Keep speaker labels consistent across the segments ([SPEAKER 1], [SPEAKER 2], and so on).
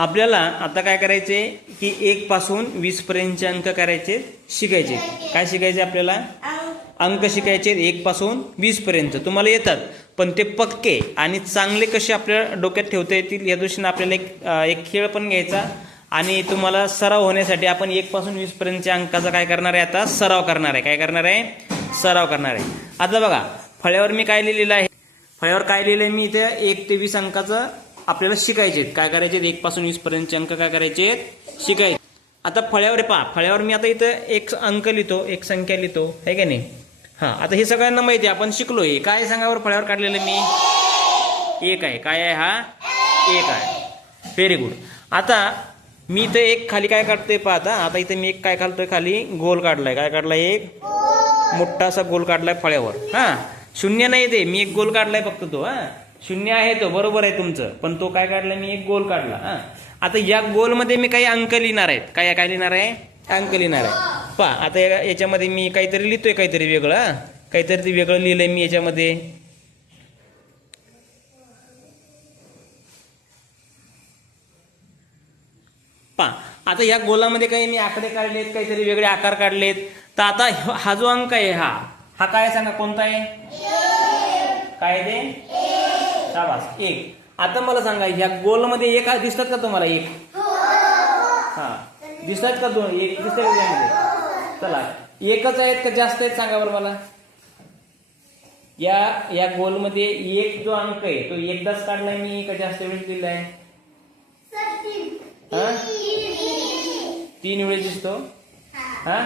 [SPEAKER 1] आपल्याला आता काय करायचे की एक पासून वीस पर्यंतचे अंक करायचे शिकायचे. काय शिकायचे आपल्याला? अंक शिकायचे एक पासून वीस पर्यंत. तुम्हाला येतात. पण ते पक्के आणि चांगले कसे आपल्या डोक्यात ठेवता येतील या दृष्टीने आपल्याला एक एक खेळ पण घ्यायचा. आणि तुम्हाला सराव होण्यासाठी आपण एक पासून वीस पर्यंतच्या अंकाचा काय करणार आहे आता? सराव करणार आहे. काय करणार आहे? सराव करणार आहे. आता बघा फळ्यावर मी काय लिहिलेलं आहे? फळ्यावर काय लिहिलंय मी इथे? एक ते वीस अंकाचं आपल्याला शिकायचे काय करायचे एक पासून वीस पर्यंतचे अंक काय करायचे? शिकायचे. आता फळ्यावर पहा. फळ्यावर मी आता इथं एक अंक लिहितो एक संख्या लिहितो. आहे का नाही? हा. आता हे सगळ्यांना माहिती आहे. आपण हे काय सांगावर फळ्यावर काढलेलं मी? एक आहे. काय आहे हा? एक आहे. व्हेरी गुड आता मी इथं एक खाली काय काढतोय पाहता आता इथे मी एक काय काढतोय खाली? गोल काढलाय. काय काढलाय एक? मोठा असा गोल काढलाय फळ्यावर. हा. शून्य नाही ते. मी एक गोल काढलाय फक्त तो. हा. शून्य आहे तो बरोबर आहे तुमचं. पण तो काय काढला? मी एक गोल काढला. हा. आता या गोलमध्ये मी काही अंक लिहिणार आहेत. काय काय लिहिणार आहे? अंक लिहिणार आहे. पहा आता याच्यामध्ये मी काहीतरी लिहितोय काहीतरी वेगळं काहीतरी ते वेगळं लिहिलंय मी याच्यामध्ये. पहा आता या गोलामध्ये काही मी आकडे काढलेत काहीतरी वेगळे आकार काढलेत. तर आता हा जो अंक आहे हा हा काय सांगा कोणता आहे? काय ते? शाबास. एक. आता मला सांगा ह्या गोलमध्ये एक हा दिसतात का तुम्हाला एक? हा. दिसतात का दोन? एक. दिसतात का त्यामध्ये चला. एकच आहेत का जास्त आहेत सांगा बरं मला. या या गोलमध्ये एक जो अंक आहे तो एकदाच काढलाय मी का जास्त वेळेस दिलाय? हा? तीन वेळेस. दिसतो? हा.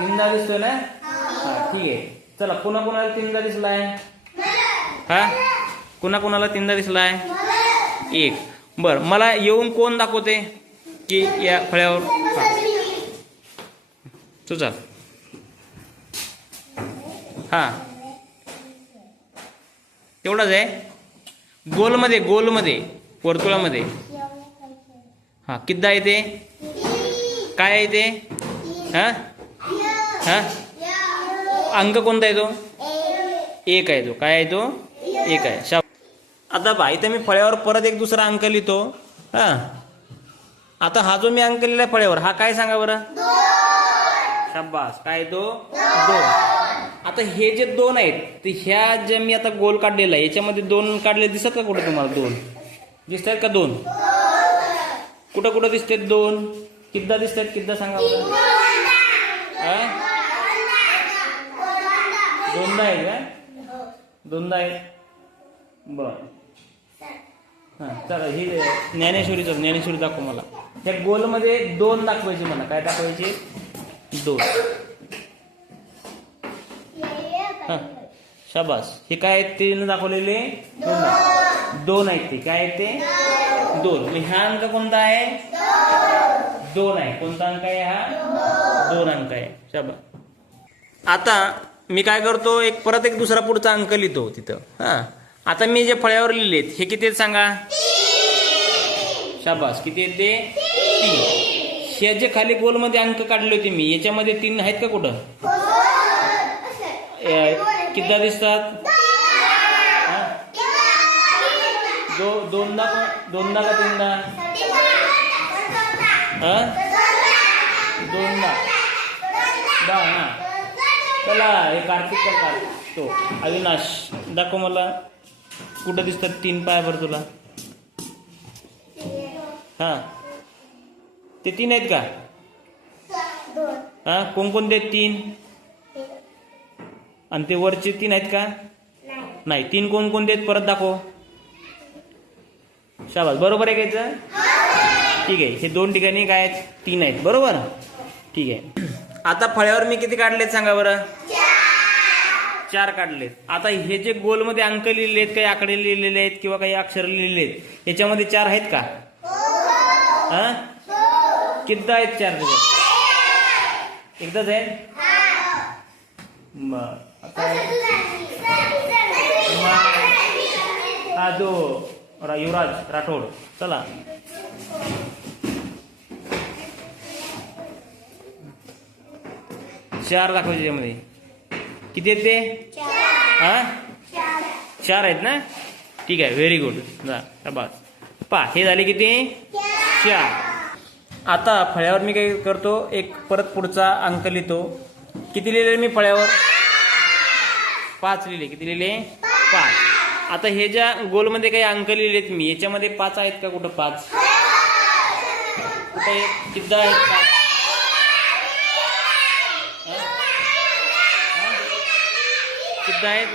[SPEAKER 1] तीनदा दिसतोय ना? हा. ठीक आहे. चला कुणा कुणाला तीनदा दिसलाय. हा? कुणा तीनदा तीनदा दिसलाय? एक. बर मला येऊन कोण दाखवते? की या फळ्यावर? तू चाल. हा. तेवढाच आहे. गोलमध्ये गोलमध्ये वर्तुळामध्ये. हा किद्दा येते काय आहे ते? हा? हा? अंक कोणता आहे तो? एक आहे तो. काय आहे तो? एक आहे. शा आता बा इथं मी फळ्यावर परत एक दुसरा अंक लिहितो. हा. आता हा जो मी अंक लिहिला फळ्यावर हा काय सांगा बरं? शाबास. काय तो? दोन. आता हे जे दोन आहेत ते ह्या जे मी आता गोल काढलेला आहे याच्यामध्ये दोन काढले दिसत का कुठं तुम्हाला दोन? दिसत आहेत का दोन? कुठं कुठं दिसतात दोन? किद्दा दिसतात किद्दा सांगा बरं? दोनदा आहे का? दोनदा आहे बरं. चला ही ज्ञानेश्वरीच ज्ञानेश्वरी दाखव मला. त्या गोलमध्ये दोन दाखवायचे मला. काय दाखवायचे? दोन. हा. शाबास. हे काय आहेत ते दाखवलेले? दोन. दोन आहेत ते. काय आहेत ते? दोन. मग हा अंक कोणता आहे? दोन आहे. कोणता अंक आहे हा? दोन अंक आहे. शाबास. आता मी काय करतो? एक परत एक दुसरा पुढचा अंक लिहितो तिथं. हा. आता मी जे फळ्यावर लिहिलेत हे किती आहेत सांगा? शाबास किती आहेत ते? तीन. हे जे खाली गोलमध्ये अंक काढले होते मी याच्यामध्ये तीन आहेत का कुठं? ए, कितीदा दिसतात? हा? दो दोनदा का- दोनदा का तीनदा? दोनदा. दहा हा. चला हे कार्तिक का तो अविनाश दाखव मला. कुठं दिसतात? तीन पायावर तुला. हा. ते तीन आहेत का? हा? कोणकोणते आहेत तीन? आणि ते वरचे तीन आहेत का? नाही. तीन कोणकोणते आहेत? परत दाखव. शाबास. बरोबर आहे घ्यायचं ठीक आहे. हे दोन ठिकाणी काय आहेत? तीन आहेत. बरोबर? ठीक आहे. आता फळ्यावर मी किती काढलेत सांगा बरं? चार काढलेत. आता हे जे गोलमध्ये अंक लिहिलेत काही आकडे लिहिलेले आहेत किंवा काही अक्षर लिहिलेले आहेत याच्यामध्ये चार आहेत का? हा. किती आहेत चार त्याच्यात एकदाच आहेत? बर. आता हा जो युवराज राठोड. चला. चार दाखवायचे त्याच्यामध्ये किती आहेत ते? हा? चार आहेत ना? ठीक आहे व्हेरी गुड जा शाबास. पा हे झाले किती? चार. आता फळ्यावर मी काय करतो एक परत पुढचा अंक लिहितो. किती लिहिले मी फळ्यावर? पाच लिहिले. किती लिहिले? पाच. आता हे ज्या गोलमध्ये काही अंक लिहिलेत मी याच्यामध्ये पाच आहेत का कुठं पाच? कुठे किती आहेत? पाच हा? हा? किती आहेत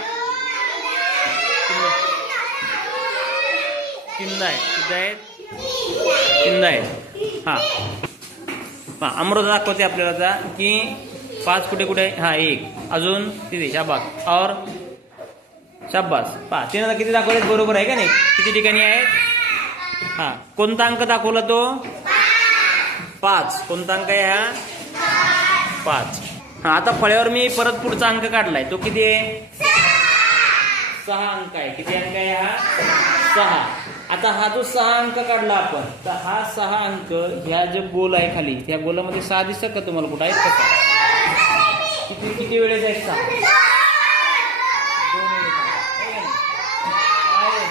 [SPEAKER 1] तीन आहेत किती आहेत तीन आहेत हां. हां अमृत दाखवते आपल्याला आता की पाच कुठे कुठे? हा एक. अजून तिथे शाबास. और? शाबास. पा तिनं किती दाखवले बरोबर आहे का नाही? किती ठिकाणी आहेत? हा. कोणता अंक दाखवला तो? पाच. कोणता अंक आहे हा? पाच. हा आता फळ्यावर मी परत पुढचा अंक काढलाय. तो किती आहे? सहा अंक आहे. किती अंक आहे हा? सहा. आता हा जो सहा अंक काढला आपण तर हा सहा अंक ह्या जे गोल आहे खाली त्या गोलामध्ये सहा दिसत का तुम्हाला कुठं? आहेत का किती किती वेळेस आहेत सहा दोन वेळेस आहे. आहे का नाही? आहे.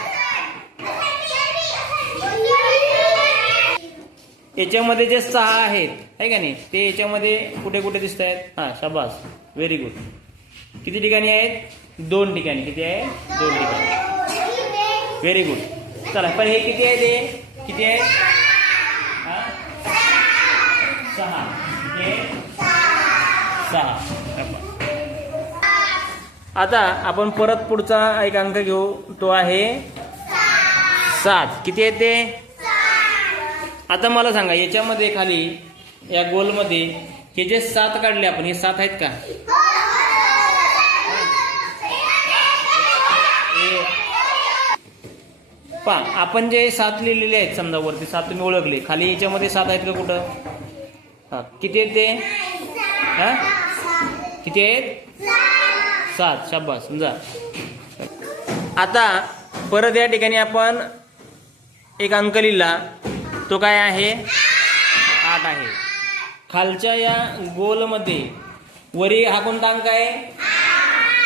[SPEAKER 1] याच्यामध्ये जे सहा आहेत आहे का नाही? ते याच्यामध्ये कुठे कुठे दिसत आहेत हा शाबास. व्हेरी गुड किती ठिकाणी आहेत? दोन ठिकाणी. किती आहे? दोन ठिकाणी. व्हेरी गुड चला पण हे किती आहे ते? किती आहे? सहा. सहा. आता आपण परत पुढचा एक अंक घेऊ. तो आहे सात. किती आहे ते? आता मला सांगा याच्यामध्ये खाली या गोलमध्ये हे जे सात काढले आपण हे सात आहेत का? पा आपण जे सात लिहिलेले आहेत समजा वरती सात तुम्ही ओळखले खाली याच्यामध्ये सात आहेत का कुठं? हां किती आहेत ते? हा? किती आहेत? सात शाबास समजा. आता परत या ठिकाणी आपण एक अंक लिहिला. तो काय आहे? आठ आहे. खालच्या या गोलमध्ये वरी हा कोणता अंक आहे?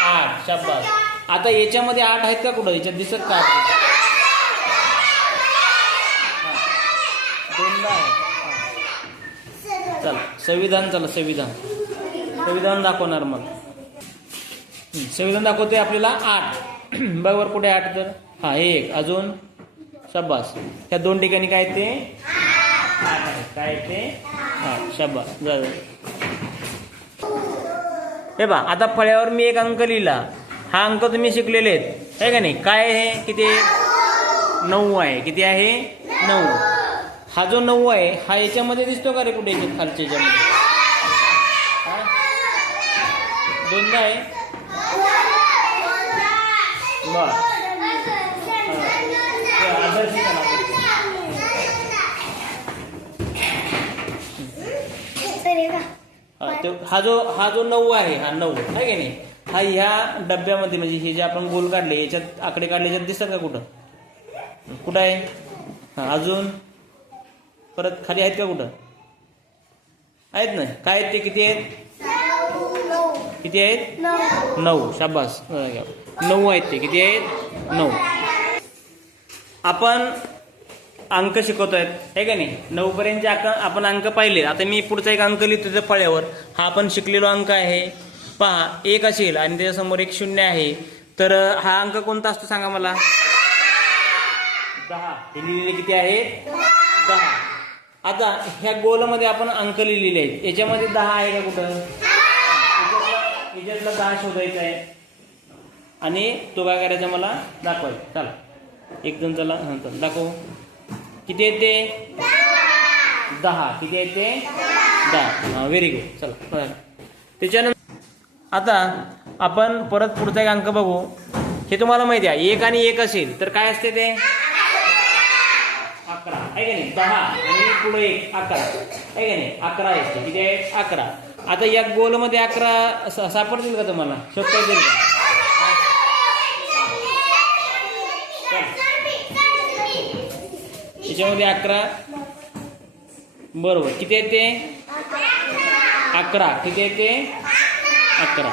[SPEAKER 1] आठ. शाबास. आता याच्यामध्ये आठ आहेत का कुठं? याच्यात दिसत का? आठ? दोनदा आहे. चला संविधान चला संविधान. संविधान दाखवणार मग. संविधान दाखवते आपल्याला आठ. बरोबर कुठे आठ तर? हा एक. अजून? शब्बास ह्या दोन ठिकाणी काय ते? काय ते? हा शब्बास जा हे बा आता फळ्यावर मी एक अंक लिहिला. हा अंक तुम्ही शिकलेले आहेत. आहे का नाही? काय आहे? किती नऊ आहे. किती आहे? नऊ. हा जो नऊ आहे हा याच्यामध्ये दिसतो का रे कुठे? खालच्या याच्यामध्ये? दोनदा आहे? बर. आदर्श हा, हा जो हा जो नऊ आहे हा नऊ आहे की नाही? हा ह्या डब्यामध्ये म्हणजे हे जे आपण गोल काढले याच्यात आकडे काढले याच्यात दिसतात का कुठं? कुठं आहे? हा अजून? परत खाली आहेत का कुठं? आहेत ना? काय आहेत ते किती आहेत? किती आहेत? नऊ. शाबास. नऊ आहेत ते. किती आहेत? नऊ. आपण अंक शिकवतोय आहे का नाही? नऊपर्यंतचे अंक आपण अंक पाहिले आता मी पुढचा एक अंक लिहितो त्या फळ्यावर. हा आपण शिकलेलो अंक आहे. पहा एक असेल आणि त्याच्यासमोर एक शून्य आहे. तर हा अंक कोणता असतो सांगा मला? दहा. हे लिहिलेले किती आहे? दहा. आता ह्या गोलमध्ये आपण अंक लिहिलेले आहेत. याच्यामध्ये दहा आहे का कुठं? याच्यातला याच्यातला दहा शोधायचा आहे. आणि तो काय करायचा मला? दाखवायचा. चला. एक जण चला हां दाखव. किती आहेत ते? दहा. किती आहेत ते? दहा. व्हेरी गुड चला त्याच्यानंतर आता आपण परत पुढचा एक अंक बघू. हे तुम्हाला माहिती आहे एक आणि एक असेल तर काय असते ते? अकरा. आहे का नाही? दहा. आणि पुढे एक अकरा. आहे का नाही? अकरा असते. किती आहे? अकरा. आता या गोलमध्ये अकरा सापडतील का तुम्हाला? शोधता येतील का त्याच्यामध्ये अकरा. बरोबर. किती येते अकरा. किती येते अकरा.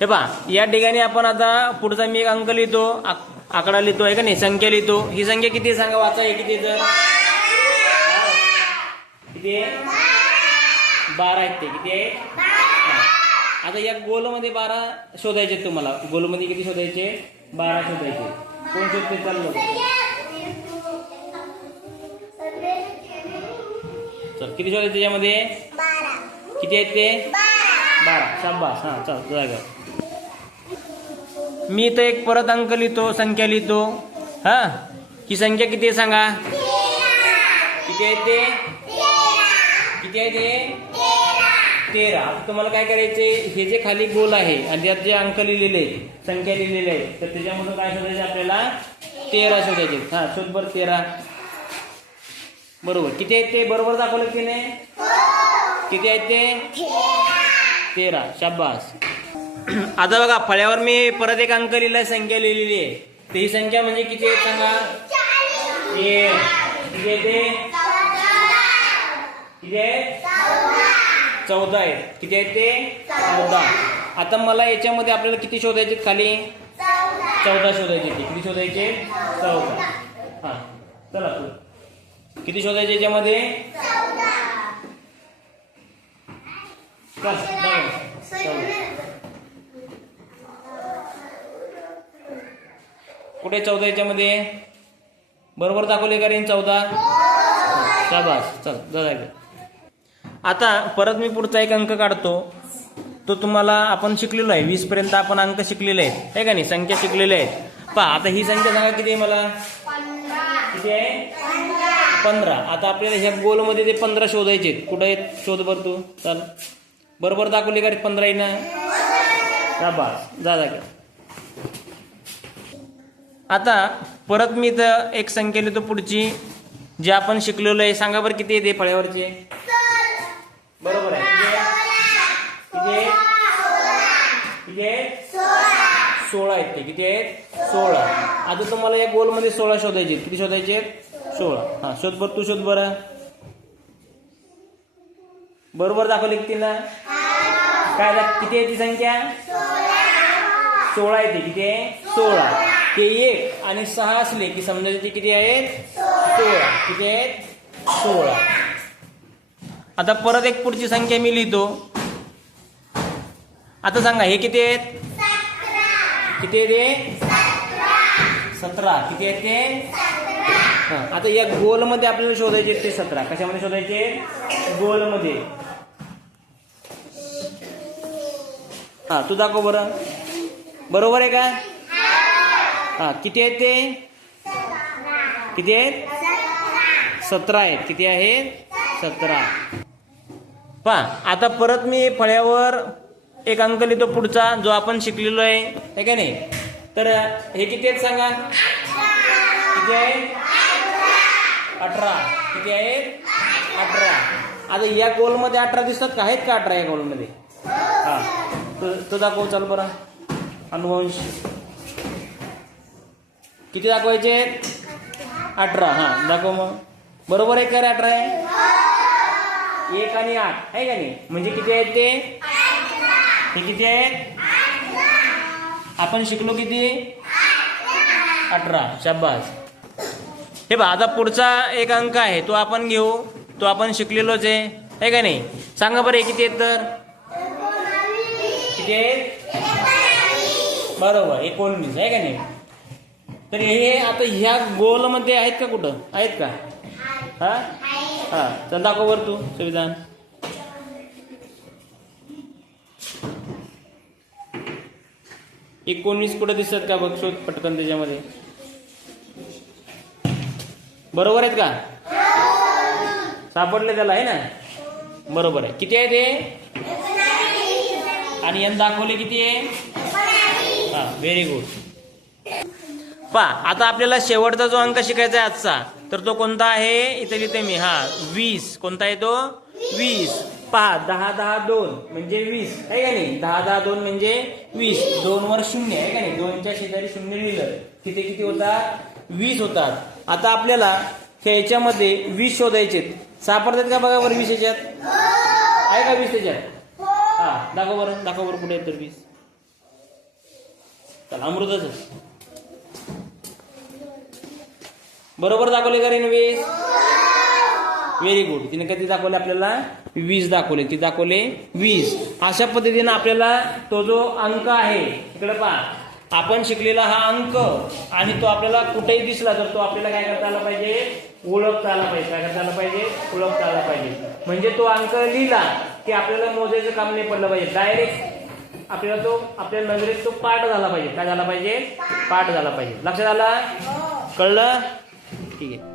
[SPEAKER 1] हे पहा या ठिकाणी आपण आता पुढचा मी एक अंक लिहितो. आकडा लिहितो आहे का नाही? संख्या लिहितो. ही संख्या किती आहे सांगा? वाचा हे किती तर किती बारा आहेत ते. किती आहे? आता या गोलमध्ये बारा शोधायचे तुम्हाला. गोलमध्ये किती शोधायचे? बारा शोधायचे कोण शोधते? चाललो किती शोधायचे त्याच्यामध्ये? किती आहेत ते? बारा. शाबास. हा चल जागा मी इथं एक परत अंक लिहितो संख्या लिहितो. हा? ही संख्या किती आहे सांगा? किती आहे ते? किती आहे ते? तेरा. आता तुम्हाला काय करायचे हे जे खाली गोल आहे आणि त्यात जे अंक लिहिलेले आहेत, संख्या लिहिलेल्या आहेत तर त्याच्यामधून काय शोधायचे आपल्याला? तेरा शोधायचे हा शोध बरं तेरा. बरोबर. किती आहेत ते? बरोबर दाखवलं की नाही? किती आहेत ते? तेरा. शाबास. आता बघा फळ्यावर मी परत एक अंक आहे संख्या लिहिलेली आहे. तर ही संख्या म्हणजे किती आहे सांगा? ये किती आहे ते? किती आहे? चौदा आहे किती आहेत ते? चौदा. आता मला याच्यामध्ये आपल्याला किती शोधायचे खाली? चौदा शोधायचे ते. किती शोधायचे? चौदा. हा. चला तू किती शोधायचे याच्यामध्ये. कुठे चौदा याच्यामध्ये? बरोबर दाखवले का रे चौदा? शाबास. चल जागे. आता परत मी पुढचा एक अंक काढतो. तो तुम्हाला आपण शिकलेलो आहे. वीस पर्यंत आपण अंक शिकलेले आहेत. आहे का नाही? संख्या शिकलेल्या आहेत. पहा आता ही संख्या सांगा किती आहे मला? किती आहे? पंधरा. आता आपल्याला ह्या गोलमध्ये ते पंधरा शोधायचे आहेत. कुठं आहेत? शोध भरतो चाल. बरोबर दाखवली का रे पंधरा आहे ना शाबास जा जागे. आता परत मी इथं एक संख्या लिहितो पुढची. जे आपण शिकलेलो आहे सांगा बरं किती येते फळ्यावरचे? बरोबर आहे. किती सोळा आहेत ते. किती आहेत? सोळा. आता तुम्हाला या गोलमध्ये सोळा शोधायचे आहेत. किती शोधायचे आहेत? सोळा हा शोध तू शोध बरं. बरोबर दाखवली की ना काय किती आहे ती संख्या? सोळा येते किती आहे? सोळा. ते एक आणि सहा असले की समजायचे ते किती आहेत? सोळा. किती आहेत? सोळा. आता परत एक पुढची संख्या मी लिहितो. आता सांगा हे किती आहेत? किती आहे ते सतरा. किती आहेत ते? आता या गोलमध्ये आपल्याला शोधायचे ते सतरा. कशामध्ये शोधायचे? गोलमध्ये. हा तू दाखव बरं. बरोबर आहे का? हा किती आहेत ते? किती आहेत? सतरा आहेत. किती आहेत सतरा. पहा आता परत मी फळ्यावर एक अंक लिहितो पुढचा जो आपण शिकलेलो आहे. का नाही? तर हे किती आहेत सांगा? किती आहे? अठरा. किती आहेत? अठरा. आता या गोलमध्ये अठरा दिसतात का? आहेत का अठरा या गोलमध्ये? हा. तो तो दाखव चाल बरं. अनुवंश. किती दाखवायचे अठरा. हा दाखव मग. बरोबर आहे का रे अठरा आहे एक आणि आठ. आहे का नाही? म्हणजे किती आहेत ते? हे किती आहेत? आपण शिकलो किती? अठरा. शाबास. हे बघा आता पुढचा एक अंक आहे तो आपण घेऊ. तो आपण शिकलेलोच आहे. आहे का नाही? सांगा बरं किती आहेत तर? किती आहेत? बरोबर एकोणवीस. आहे का नाही? तर हे आता ह्या गोलमध्ये आहेत का कुठं? आहेत का? हा? हा. चल दाखव वर तू संविधान. एकोणवीस कुठं दिसत का? बघ शोध पटकन त्याच्यामध्ये. बरोबर आहेत का? सापडले त्याला आहे ना? बरोबर आहे. किती आहे ते? आणि यांना दाखवले किती आहे? हा व्हेरी गुड पा आता आपल्याला शेवटचा जो अंक शिकायचा आहे आजचा तर तो कोणता आहे? इथे लिहिते मी हा वीस. कोणता आहे तो? वीस. पहा दहा दहा दोन म्हणजे वीस. आहे का नाही? दहा दहा दोन म्हणजे वीस. दोन वर शून्य आहे का नाही? दोनच्या शेजारी शून्य लिहिलं. तिथे किती होतात? वीस होतात. आता आपल्याला ह्याच्यामध्ये वीस शोधायचे सापडतात का बघा बरं वीस याच्यात आहे का वीस त्याच्यात हा दाखव बरं दाखव बरं कुठे आहेत तर वीस. चला अमृतच बरोबर दाखवले का रे वीस? व्हेरी गुड तिने कधी दाखवले आपल्याला? वीस दाखवले. ती दाखवले वीस. अशा पद्धतीने आपल्याला तो जो अंक आहे इकडे पहा. आपण शिकलेला हा अंक आणि तो आपल्याला कुठेही दिसला तर तो आपल्याला काय करता आला पाहिजे? ओळखता आला पाहिजे. काय करता आला पाहिजे? ओळखता आला पाहिजे. म्हणजे तो अंक लिहिला की आपल्याला मोजायचं काम नाही पडलं पाहिजे. डायरेक्ट आपल्याला तो आपल्या नजरेत तो पाठ झाला पाहिजे. काय झाला पाहिजे? पाठ झाला पाहिजे. लक्षात आला? कळलं? ठीक आहे.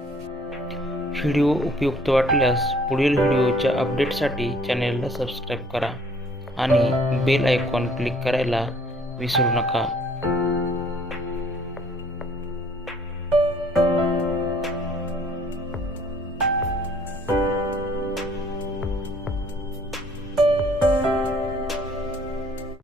[SPEAKER 1] व्हिडिओ उपयुक्त वाटल्यास पुढील व्हिडिओच्या अपडेटसाठी चॅनेलला सबस्क्राईब करा आणि बेल आयकॉन क्लिक करायला विसरू नका.